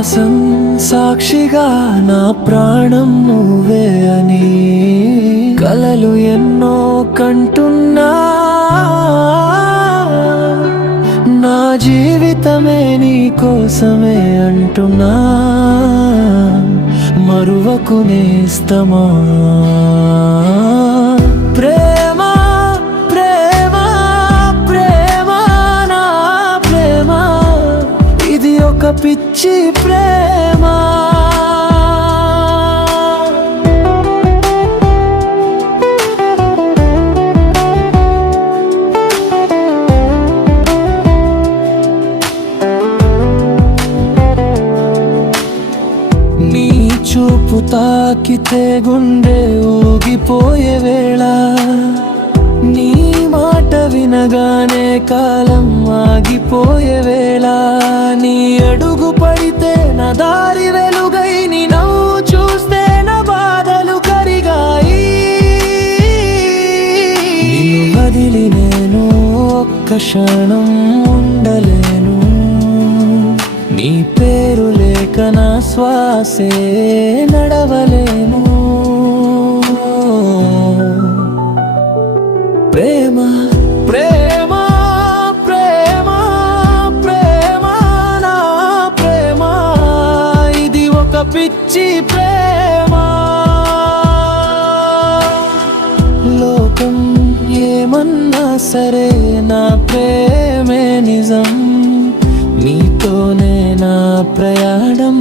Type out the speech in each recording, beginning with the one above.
శ్వాసం సాక్షిగా నా ప్రాణం నువ్వే అని కలలు ఎన్నో కంటున్నా నా జీవితమే నీ కోసమే అంటున్నా మరువకు నేస్తమా ప్రేమ ప్రేమ ప్రేమ నా ప్రేమ ఇది ఒక పిచ్చి ప్రేమ చూపు తాకితే గుండె ఊగిపోయే వేళ నీ మాట వినగానే కాలం ఆగిపోయే వేళ నీ అడుగు పడితే నా దారి వెలుగై నీ నవ్వు చూస్తే నా బాధలు కరిగాయి నిన్ను వదిలి నేను ఒక్క క్షణం ఉండలేను నీ పేరు లేక నా శ్వాసే నడవలేను ప్రేమ ప్రేమ ప్రేమ ప్రేమ నా ప్రేమ ఇది ఒక పిచ్చి ప్రేమ లోకం ఏమన్నా సరే నా ప్రేమే నిజం నీతోనే నా ప్రయాణం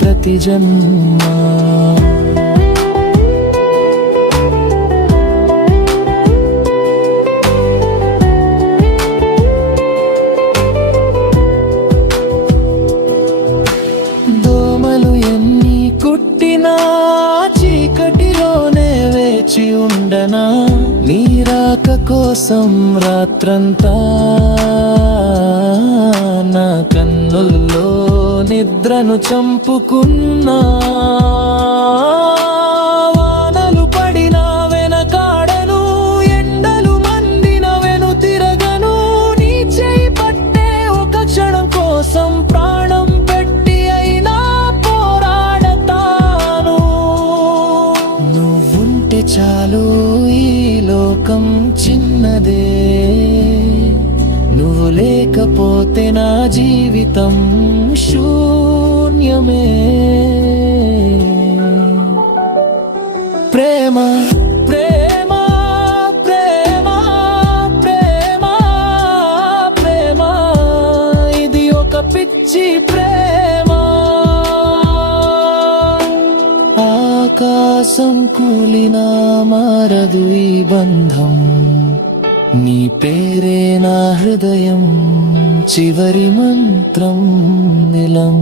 ప్రతి జన్మ దోమలు ఎన్ని కుట్టినా చీకటిలోనే వేచి ఉండనా నీ రాక కోసం రాత్రంతా నా కన్నుల్లో నిద్రను చంపుకున్నా వానలు పడిన వెనకాడను ఎండలు మండిన వెను తిరగను నీ చేయి పట్టే ఒక క్షణం కోసం ప్రాణం పెట్టి అయినా పోరాడతాను నువ్వుంటే చాలు ఈ లోకం చిన్నదే నువ్వు లేకపోతే నా జీవితం శూన్యమే ప్రేమ ప్రేమ ప్రేమ ప్రేమ ప్రేమ ఇది ఒక పిచ్చి ప్రేమ ఆకాశం కూలినా మారదు ఈ బంధం నీ పేరే నా హృదయం చివరి మంత్రం నిలం